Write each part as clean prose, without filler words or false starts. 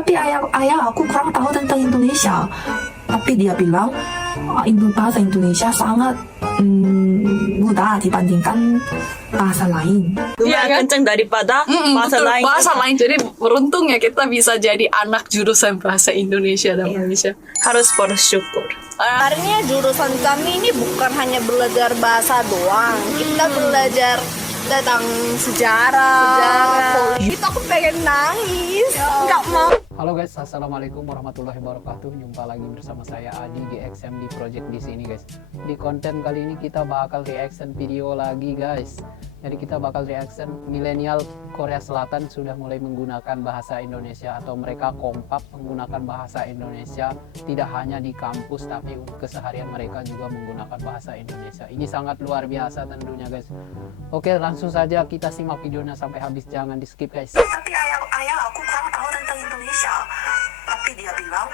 Tapi ayah aku kurang tahu tentang Indonesia. Tapi dia bilang bahasa Indonesia sangat mudah dibandingkan bahasa lain. Iya kan? Kenceng daripada bahasa betul, lain. bahasa lain. Jadi beruntung ya kita bisa jadi anak jurusan bahasa Indonesia dan Malaysia. Harus bersyukur. Sebenarnya jurusan kami ini bukan hanya belajar bahasa doang. Kita belajar tentang sejarah. Itu aku pengen nangis. Nggak mau. Halo guys, assalamualaikum warahmatullahi wabarakatuh. Jumpa lagi bersama saya Adi di XMD Project di sini guys. Di konten kali ini kita bakal reaction video lagi guys. Jadi kita bakal reaction milenial Korea Selatan sudah mulai menggunakan bahasa Indonesia atau mereka kompak menggunakan bahasa Indonesia tidak hanya di kampus tapi keseharian mereka juga menggunakan bahasa Indonesia. Ini sangat luar biasa tentunya guys. Oke, langsung saja kita simak videonya sampai habis, jangan di skip guys. Tapi ayah aku kurang tahu tentang Indonesia. Tapi dia bilang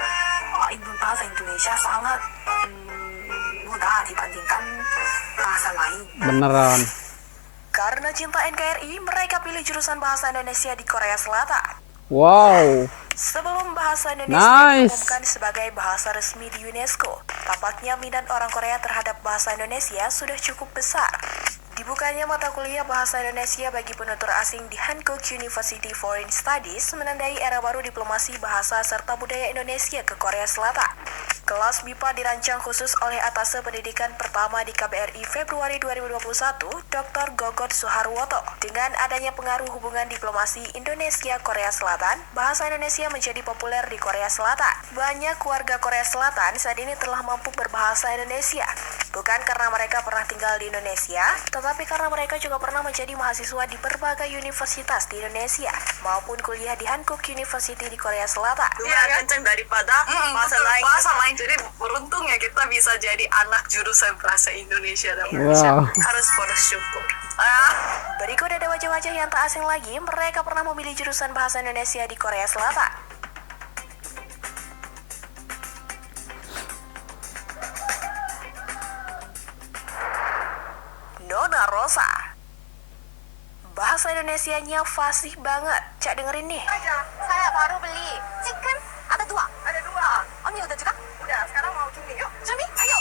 bahasa Indonesia sangat mudah dibandingkan bahasa lain. Beneran. Karena cinta NKRI, mereka pilih jurusan bahasa Indonesia di Korea Selatan. Wow. Sebelum bahasa Indonesia Nice. diumumkan sebagai bahasa resmi di UNESCO, tampaknya minat orang Korea terhadap bahasa Indonesia sudah cukup besar. Dibukanya mata kuliah bahasa Indonesia bagi penutur asing di Hankook University Foreign Studies menandai era baru diplomasi bahasa serta budaya Indonesia ke Korea Selatan. Kelas BIPA dirancang khusus oleh Atase Pendidikan Pertama di KBRI Februari 2021, Dr. Gogot Suharwoto. Dengan adanya pengaruh hubungan diplomasi Indonesia-Korea Selatan, bahasa Indonesia menjadi populer di Korea Selatan. Banyak warga Korea Selatan saat ini telah mampu berbahasa Indonesia. Bukan karena mereka pernah tinggal di Indonesia, tetapi karena mereka juga pernah menjadi mahasiswa di berbagai universitas di Indonesia, maupun kuliah di Hankook University di Korea Selatan. Iya kenceng daripada bahasa Betul, lain. bahasa lain. Jadi beruntung ya kita bisa jadi anak jurusan bahasa Indonesia dan Malaysia. Wow. Harus bersyukur. Berikut ada wajah-wajah yang tak asing lagi, mereka pernah memilih jurusan bahasa Indonesia di Korea Selatan. Nona Rosa. Bahasa Indonesianya fasih banget. Cak dengerin nih. Saya baru beli chicken, ada dua. Oni udah juga? Udah, sekarang mau cumi yuk. Cumi? Ayo.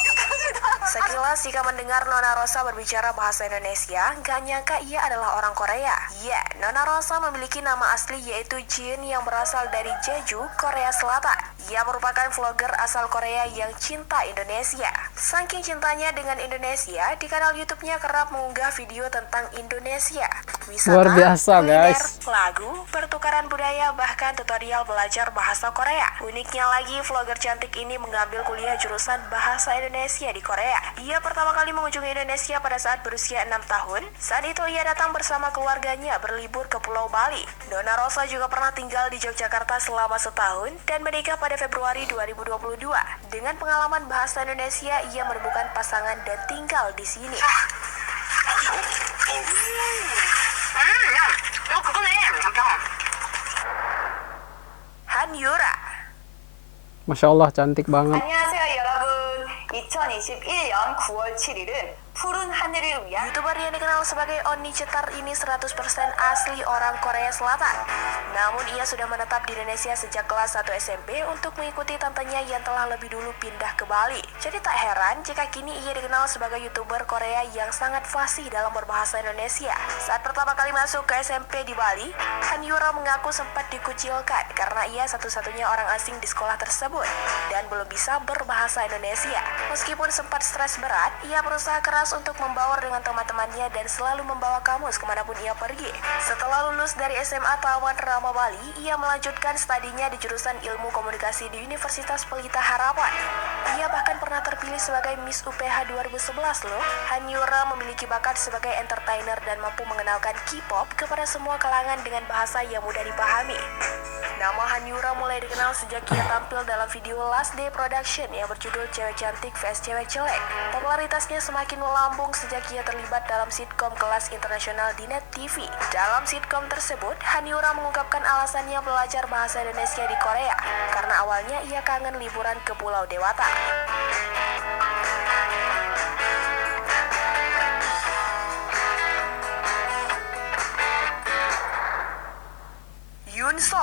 Sekilas jika mendengar Nona Rosa berbicara bahasa Indonesia, gak nyangka ia adalah orang Korea. Ya, Nona Rosa memiliki nama asli yaitu Jin yang berasal dari Jeju, Korea Selatan. Ia merupakan vlogger asal Korea yang cinta Indonesia. Saking cintanya dengan Indonesia, di kanal YouTube-nya kerap mengunggah video tentang Indonesia. Wisata, Luar biasa, kuliner, guys. lagu, pertukaran budaya, bahkan tutorial belajar bahasa Korea. Uniknya lagi, vlogger cantik ini mengambil kuliah jurusan bahasa Indonesia di Korea. Ia pertama kali mengunjungi Indonesia pada saat berusia 6 tahun. Saat itu ia datang bersama keluarganya berlibur ke Pulau Bali. Nona Rosa juga pernah tinggal di Yogyakarta selama setahun dan menikah pada Februari 2022. Dengan pengalaman bahasa Indonesia, ia menemukan pasangan dan tinggal di sini. Han Yura. Masya Allah, cantik banget. 안녕하세요, 여러분. 2021년 9월 7일은 푸른 하늘을 위한 YouTuber yang dikenal sebagai Oni Cetar ini 100% asli orang Korea Selatan. Namun ia sudah menetap di Indonesia sejak kelas 1 SMP untuk mengikuti tantenya yang telah lebih dulu pindah ke Bali. Jadi tak heran jika kini ia dikenal sebagai YouTuber Korea yang sangat fasih dalam berbahasa Indonesia. Saat pertama kali masuk ke SMP di Bali, Han Yura mengaku sempat dikucilkan karena ia satu-satunya orang asing di sekolah tersebut dan belum bisa berbahasa Indonesia. Meskipun sempat stres berat, ia berusaha keras untuk membaur dengan teman-temannya dan selalu membawa kamus kemanapun ia pergi. Setelah lulus dari SMA Taman Rama Bali, ia melanjutkan studinya di jurusan Ilmu Komunikasi di Universitas Pelita Harapan. Ia bahkan pernah terpilih sebagai Miss UPH 2011 loh. Han Yura memiliki bakat sebagai entertainer dan mampu mengenalkan K-pop kepada semua kalangan dengan bahasa yang mudah dipahami. Nama Han Yura mulai dikenal sejak ia tampil dalam video Last Day Production yang berjudul Cewek Cantik vs Cewek Jelek. Popularitasnya semakin melambung sejak ia terlibat dalam sitkom kelas internasional di Net TV. Dalam sitkom tersebut, Han Yura mengungkapkan alasannya belajar bahasa Indonesia di Korea karena awalnya ia kangen liburan ke Pulau Dewata. Yun So.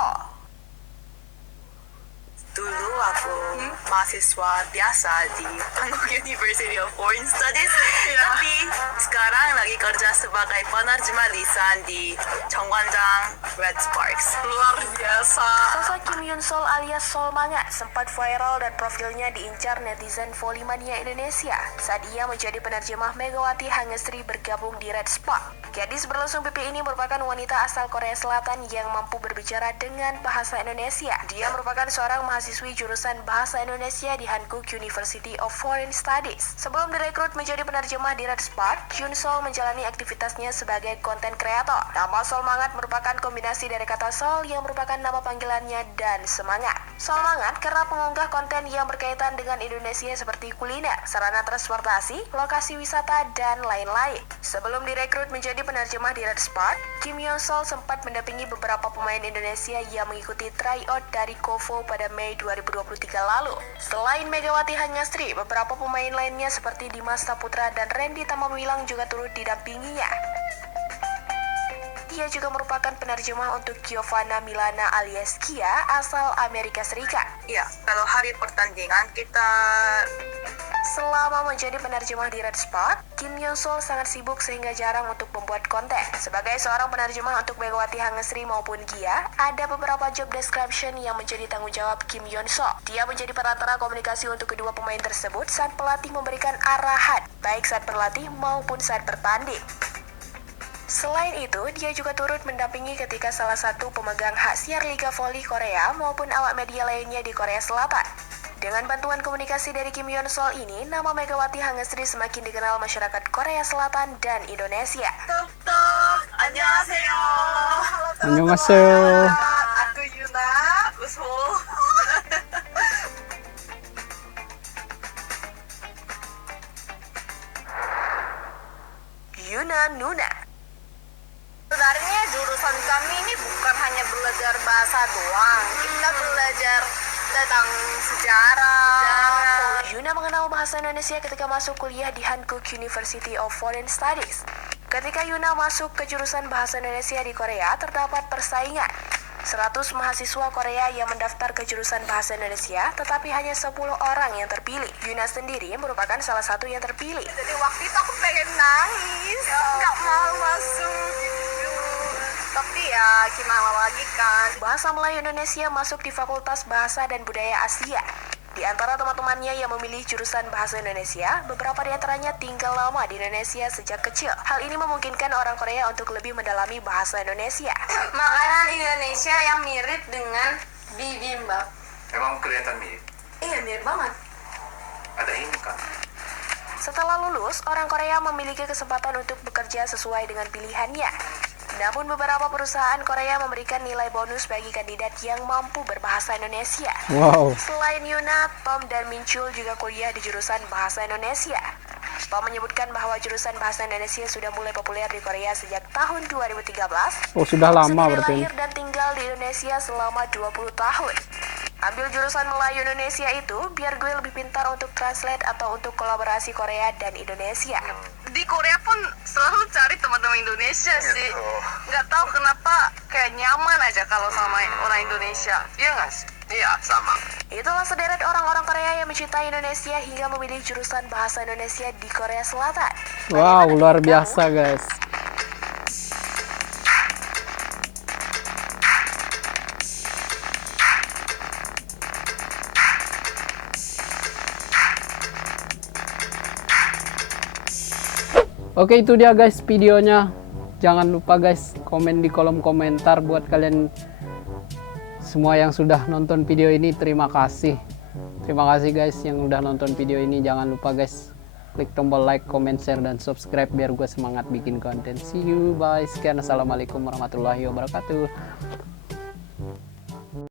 mahasiswa biasa di Hankook University of Foreign Studies. Tapi sekarang lagi kerja sebagai penerjemah lisan di Cheongkwanjang Red Sparks. Luar biasa. Sosok Kim Yun Sol alias Sol Mangat sempat viral dan profilnya diincar netizen Volimania Indonesia saat ia menjadi penerjemah Megawati Hangestri bergabung di Red Spark. Gadis berlangsung PP ini merupakan wanita asal Korea Selatan yang mampu berbicara dengan bahasa Indonesia. Dia merupakan seorang mahasiswi jurusan Bahasa Indonesia di Hankook University of Foreign Studies. Sebelum direkrut menjadi penerjemah di Red Spark, Yun Sol menjalani aktivitasnya sebagai konten kreator. Nama Sol Mangat merupakan kombinasi dari kata Sol yang merupakan nama panggilannya dan semangat. Sol Mangat kerap mengunggah konten yang berkaitan dengan Indonesia seperti kuliner, sarana transportasi, lokasi wisata, dan lain-lain. Sebelum direkrut menjadi penerjemah di Red Spark, Kim Yun Sol sempat mendampingi beberapa pemain Indonesia yang mengikuti tryout dari KOFO pada Mei 2023 lalu. Selain Megawati Hangestri, beberapa pemain lainnya seperti Dimas Saputra dan Randy Tamamilang juga turut didampinginya. Dia juga merupakan penerjemah untuk Giovanna Milana alias Kia asal Amerika Serikat. Ya, kalau hari pertandingan kita Selama menjadi penerjemah di Red Spark, Kim Yun Sol sangat sibuk sehingga jarang untuk membuat konten. Sebagai seorang penerjemah untuk Megawati Hangestri maupun Gia, ada beberapa job description yang menjadi tanggung jawab Kim Yun Sol. Dia menjadi perantara komunikasi untuk kedua pemain tersebut saat pelatih memberikan arahan, baik saat berlatih maupun saat bertanding. Selain itu, dia juga turut mendampingi ketika salah satu pemegang hak siar Liga Voli Korea maupun awak media lainnya di Korea Selatan. Dengan bantuan komunikasi dari Kim Yun Sol ini, nama Megawati Hangestri semakin dikenal masyarakat Korea Selatan dan Indonesia. 안녕하세요. 안녕하세요. Aku Yuna, Usho. Yuna Nuna. Sebenarnya jurusan kami ini bukan hanya belajar bahasa doang. Kita belajar tentang sejarah. Yuna mengenal bahasa Indonesia ketika masuk kuliah di Hankook University of Foreign Studies. Ketika Yuna masuk ke jurusan bahasa Indonesia di Korea, terdapat persaingan. 100 mahasiswa Korea yang mendaftar ke jurusan bahasa Indonesia, tetapi hanya 10 orang yang terpilih. Yuna sendiri merupakan salah satu yang terpilih. Jadi waktu itu aku pengen nangis, nggak mau masuk gitu. Tapi ya gimana lagi kan. Bahasa Melayu Indonesia masuk di Fakultas Bahasa dan Budaya Asia. Di antara teman-temannya yang memilih jurusan Bahasa Indonesia, beberapa di antaranya tinggal lama di Indonesia sejak kecil. Hal ini memungkinkan orang Korea untuk lebih mendalami bahasa Indonesia. Makanan Indonesia yang mirip dengan bibimbap. Emang kelihatan mirip? Iya mirip banget. Ada ini kan? Setelah lulus, orang Korea memiliki kesempatan untuk bekerja sesuai dengan pilihannya. Namun beberapa perusahaan Korea memberikan nilai bonus bagi kandidat yang mampu berbahasa Indonesia. Wow. Selain Yuna, Tom dan Minchul juga kuliah di jurusan Bahasa Indonesia. Tom menyebutkan bahwa jurusan Bahasa Indonesia sudah mulai populer di Korea sejak tahun 2013. Oh, sudah lama Sendiri berarti. lahir dan tinggal di Indonesia selama 20 tahun. Ambil jurusan Melayu Indonesia itu biar gue lebih pintar untuk translate atau untuk kolaborasi Korea dan Indonesia. Di Korea pun selalu cari teman-teman Indonesia sih. Nggak tahu kenapa kayak nyaman aja kalau sama orang Indonesia. Iya nggak sih? Iya, sama. Itulah sederet orang-orang Korea yang mencintai Indonesia hingga memilih jurusan Bahasa Indonesia di Korea Selatan. Wow, Bagaimana luar dengan biasa kamu? guys. Oke, itu dia guys videonya. Jangan lupa guys komen di kolom komentar buat kalian semua yang sudah nonton video ini. Terima kasih guys yang udah nonton video ini. Jangan lupa guys klik tombol like, comment, share, dan subscribe biar gue semangat bikin konten. See you, bye. Sekian, assalamualaikum warahmatullahi wabarakatuh.